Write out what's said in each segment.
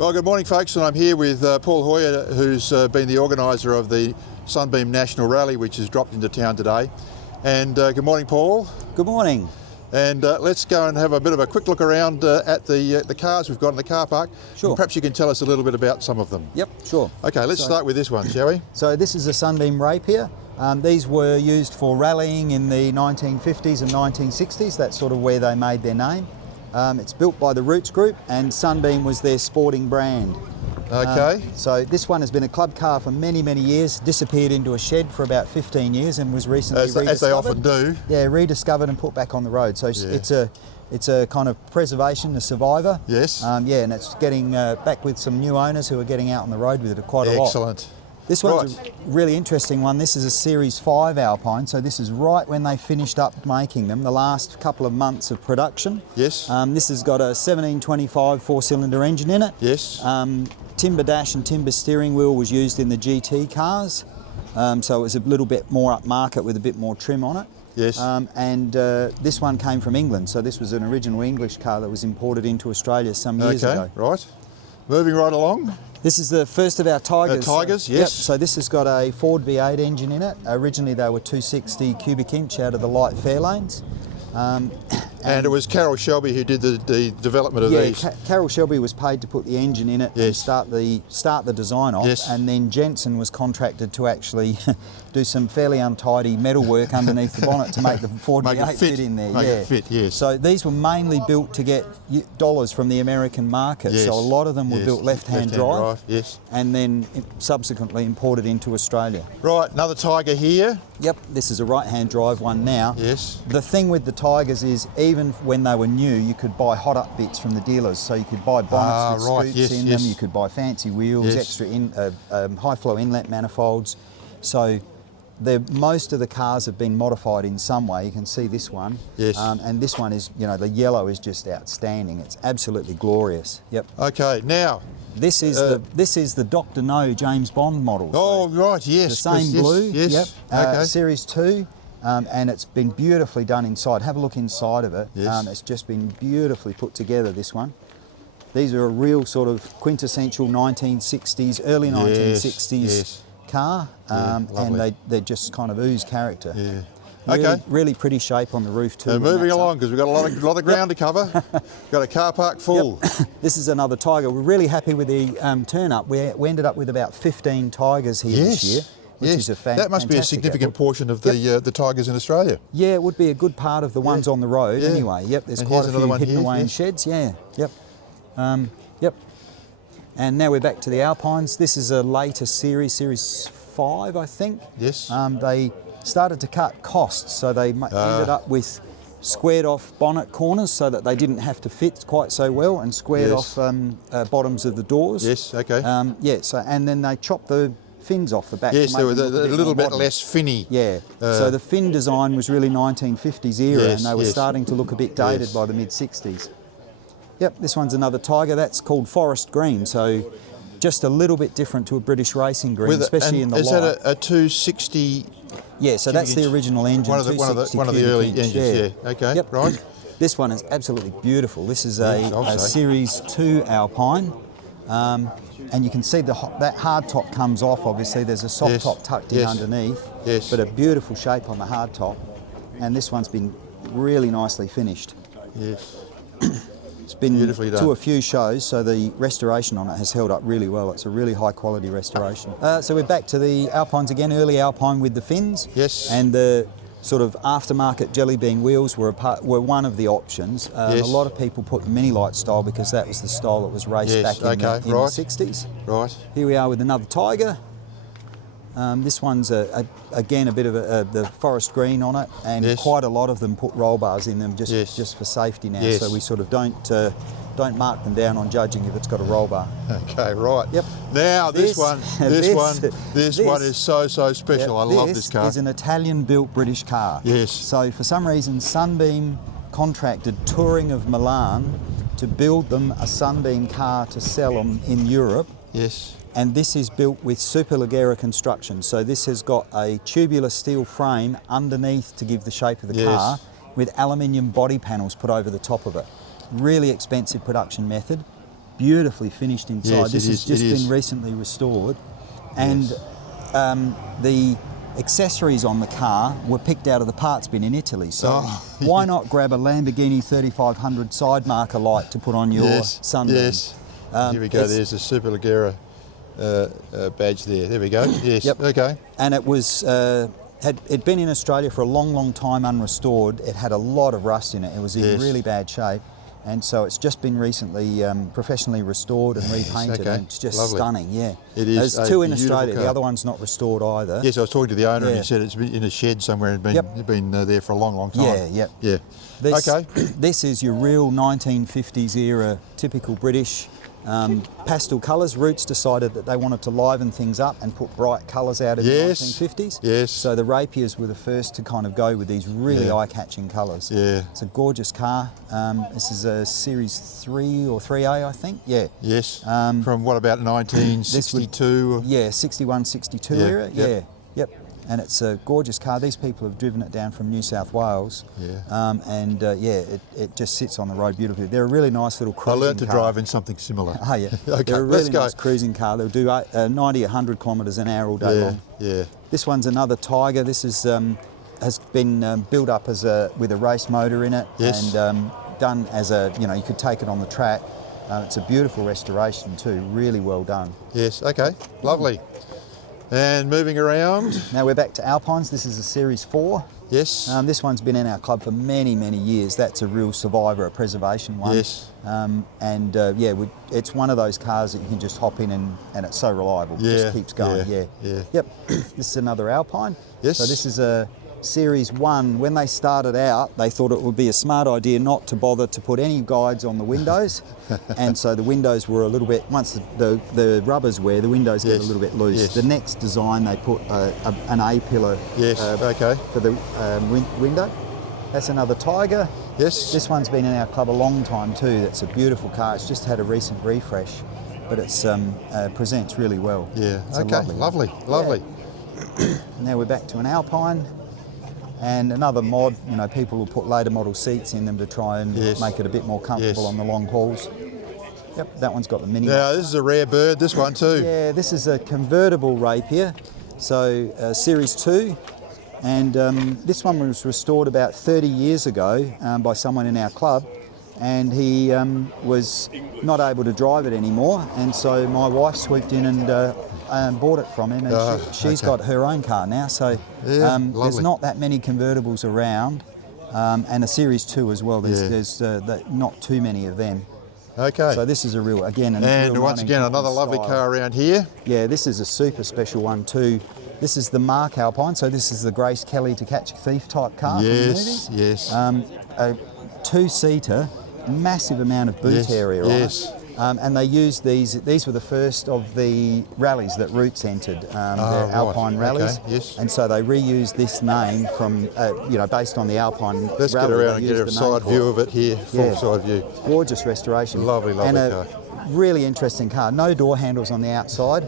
Well, good morning folks, and I'm here with Paul Heuer, who's been the organiser of the Sunbeam National Rally, which has dropped into town today. And good morning, Paul. Good morning. And let's go and have a bit of a quick look around at the cars we've got in the car park. Sure. And perhaps you can tell us a little bit about some of them. Yep, sure. Okay, let's start with this one, shall we? So this is a Sunbeam Rapier. These were used for rallying in the 1950s and 1960s. That's sort of where they made their name. It's built by the Roots Group, and Sunbeam was their sporting brand. Okay. So this one has been a club car for many, many years, disappeared into a shed for about 15 years and was recently rediscovered. As they often do. Yeah, rediscovered and put back on the road. So yeah. It's a kind of preservation, a survivor. Yes. Yeah, and it's getting back with some new owners who are getting out on the road with it quite a lot. Excellent. This one's a really interesting one. This is a Series 5 Alpine, so this is right when they finished up making them, the last couple of months of production. Yes. This has got a 1725 four-cylinder engine in it. Yes. Timber dash and timber steering wheel was used in the GT cars, so it was a little bit more upmarket with a bit more trim on it. Yes. This one came from England, so this was an original English car that was imported into Australia some years ago. Okay, right. Moving right along. This is the first of our Tigers. Tigers, yes. Yep, so this has got a Ford V8 engine in it. Originally they were 260 cubic inch out of the light Fairlanes. And it was Carroll Shelby who did the development of these. Yeah, Carroll Shelby was paid to put the engine in it and start the design off, and then Jensen was contracted to actually do some fairly untidy metalwork underneath the bonnet to make the Ford V8 fit in there. Make it fit, yes. So these were mainly built to get dollars from the American market, so a lot of them were built left-hand drive, and then subsequently imported into Australia. Right, another Tiger here. Yep, this is a right-hand drive one now. Yes. The thing with the Tigers is even when they were new, you could buy hot-up bits from the dealers. So you could buy bonnets with scoops in them, you could buy fancy wheels, extra high-flow inlet manifolds. So most of the cars have been modified in some way. You can see this one. Yes. And this one is, the yellow is just outstanding. It's absolutely glorious. Yep. Okay, now. This is the Dr. No James Bond model. Oh, right, yes. The same blue. Yes. Yep. Okay. Series 2. And it's been beautifully done inside. Have a look inside of it. Yes. It's just been beautifully put together, this one. These are a real sort of quintessential 1960s, early 1960s car, and they just kind of ooze character. Yeah. Really, really pretty shape on the roof too. Moving along, because we've got a lot of ground to cover. Got a car park full. Yep. This is another Tiger. We're really happy with the turn up. We ended up with about 15 Tigers here this year. Which is that must be a significant portion of the Tigers in Australia. Yeah, it would be a good part of the ones on the road anyway. Yep, there's quite a few hidden away in sheds. Yeah, yep. Yep. And now we're back to the Alpines. This is a later series, Series 5, I think. Yes. They started to cut costs, so they ended up with squared off bonnet corners so that they didn't have to fit quite so well, and squared off bottoms of the doors. Yes, okay. And then they chopped the fins off the back. Yes, they were a little bit less finny. Yeah, so the fin design was really 1950s era, and they were starting to look a bit dated by the mid-60s. Yep, this one's another Tiger. That's called Forest Green, so just a little bit different to a British racing green, especially in the light. Is that a 260? Yeah, so that's the original engine. One of the early engines. Yeah. Okay. Yep. Right. This one is absolutely beautiful. This is a Series 2 Alpine. And you can see that hard top comes off, obviously. There's a soft top tucked in underneath, but a beautiful shape on the hard top. And this one's been really nicely finished. Yes. It's been to a few shows, so the restoration on it has held up really well. It's a really high quality restoration. So we're back to the Alpines again, early Alpine with the fins. Yes. And the sort of aftermarket jelly bean wheels were one of the options. A lot of people put the mini light style because that was the style that was raced back in the 60s. Right. Here we are with another Tiger. This one's again a bit of the forest green on it, and quite a lot of them put roll bars in them just for safety now. So we sort of don't mark them down on judging if it's got a roll bar. Okay, right. Yep. Now this one is so special. I love this car. This is an Italian-built British car. Yes. So for some reason, Sunbeam contracted Touring of Milan to build them a Sunbeam car to sell them in Europe. Yes. And this is built with Superleggera construction. So this has got a tubular steel frame underneath to give the shape of the car, with aluminium body panels put over the top of it. Really expensive production method. beautifully finished inside. Yes, This has just been recently restored, and the accessories on the car were picked out of the parts bin in Italy. So why not grab a Lamborghini 3500 side marker light to put on your Sunbeam? Yes. Here we go. There's a Superleggera badge there. There we go. Yes. Yep. Okay. And it was had been in Australia for a long, long time unrestored. It had a lot of rust in it. It was in really bad shape. And so it's just been recently professionally restored and repainted, and it's just stunning. Yeah, it is. There's two in Australia. The other one's not restored either. Yes, I was talking to the owner, and he said it's been in a shed somewhere and been there for a long, long time. Yeah. This is your real 1950s era, typical British pastel colours. Roots decided that they wanted to liven things up and put bright colours out in the 1950s. Yes. So the Rapiers were the first to kind of go with these really eye-catching colours. Yeah. It's a gorgeous car. This is a Series 3 or 3A, I think. Yeah. Yes. From what, about 1962? 61, 62 era. Yeah. Yep. And it's a gorgeous car. These people have driven it down from New South Wales. It just sits on the road beautifully. They're a really nice little cruising car. I learned to drive in something similar. Oh, yeah. Okay, they're a really nice cruising car. They'll do 90, 100 kilometres an hour all day long. Yeah. This one's another Tiger. This is has been built up as with a race motor in it, and done as you could take it on the track. It's a beautiful restoration too. Really well done. Yes. Okay. Lovely. And moving around. Now we're back to Alpines. This is a Series 4. Yes. This one's been in our club for many, many years. That's a real survivor, a preservation one. Yes. It's one of those cars that you can just hop in and it's so reliable. It just keeps going. Yeah. Yep. This is another Alpine. Yes. So this is a Series 1. When they started out, they thought it would be a smart idea not to bother to put any guides on the windows. And so the windows were a little bit, once the rubbers wear, the windows get a little bit loose. The next design, they put an A-pillar for the window. That's another Tiger. Yes. This one's been in our club a long time too. That's a beautiful car. It's just had a recent refresh, but it's presents really well. Yeah. It's lovely. Yeah. Now we're back to an Alpine. And another mod, people will put later model seats in them to try and make it a bit more comfortable on the long hauls. Yep, that one's got the mini. Now this is a rare bird, this one too. Yeah, this is a convertible Rapier, so Series 2. And this one was restored about 30 years ago by someone in our club. And he was not able to drive it anymore. And so my wife swooped in and bought it from him, and she's got her own car now. So there's not that many convertibles around, and a Series 2 as well. There's not too many of them. Okay. So this is a real, again, once again another lovely car around here. Yeah, this is a super special one too. This is the Mark Alpine. So this is the Grace Kelly to Catch a Thief type car from the movies. Yes. A two-seater, massive amount of boot area on it. And they used these were the first of the rallies that Roots entered, the Alpine rallies. Okay. Yes. And so they reused this name from, based on the Alpine Let's rally. get around and get a side view of it here, full side view. Gorgeous restoration. Lovely and car. Really interesting car. No door handles on the outside.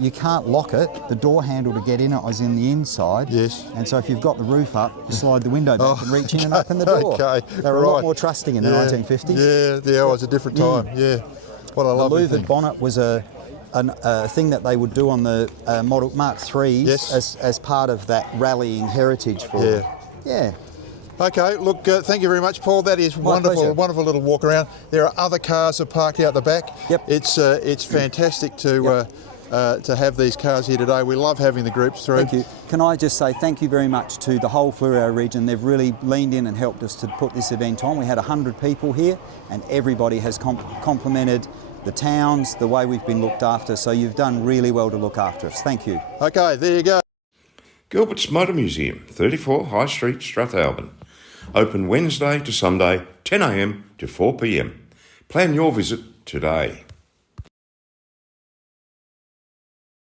You can't lock it. The door handle to get in it is in the inside. Yes. And so if you've got the roof up, you slide the window back and reach in and open the door. Okay. They were a lot more trusting in the 1950s. Yeah, it was a different time. Yeah. What a lovely thing. The louvered bonnet was a thing that they would do on the model Mark IIIs as part of that rallying heritage for them. Yeah. Okay, look, thank you very much, Paul. That is wonderful little walk around. There are other cars that are parked out the back. Yep. It's fantastic to have these cars here today. We love having the groups through. Thank you. Can I just say thank you very much to the whole Fleurieu region. They've really leaned in and helped us to put this event on. We had 100 people here, and everybody has complimented the towns, the way we've been looked after. So you've done really well to look after us. Thank you. Okay, there you go. Gilbert's Motor Museum, 34 High Street, Strathalbyn. Open Wednesday to Sunday, 10 a.m. to 4 p.m. Plan your visit today.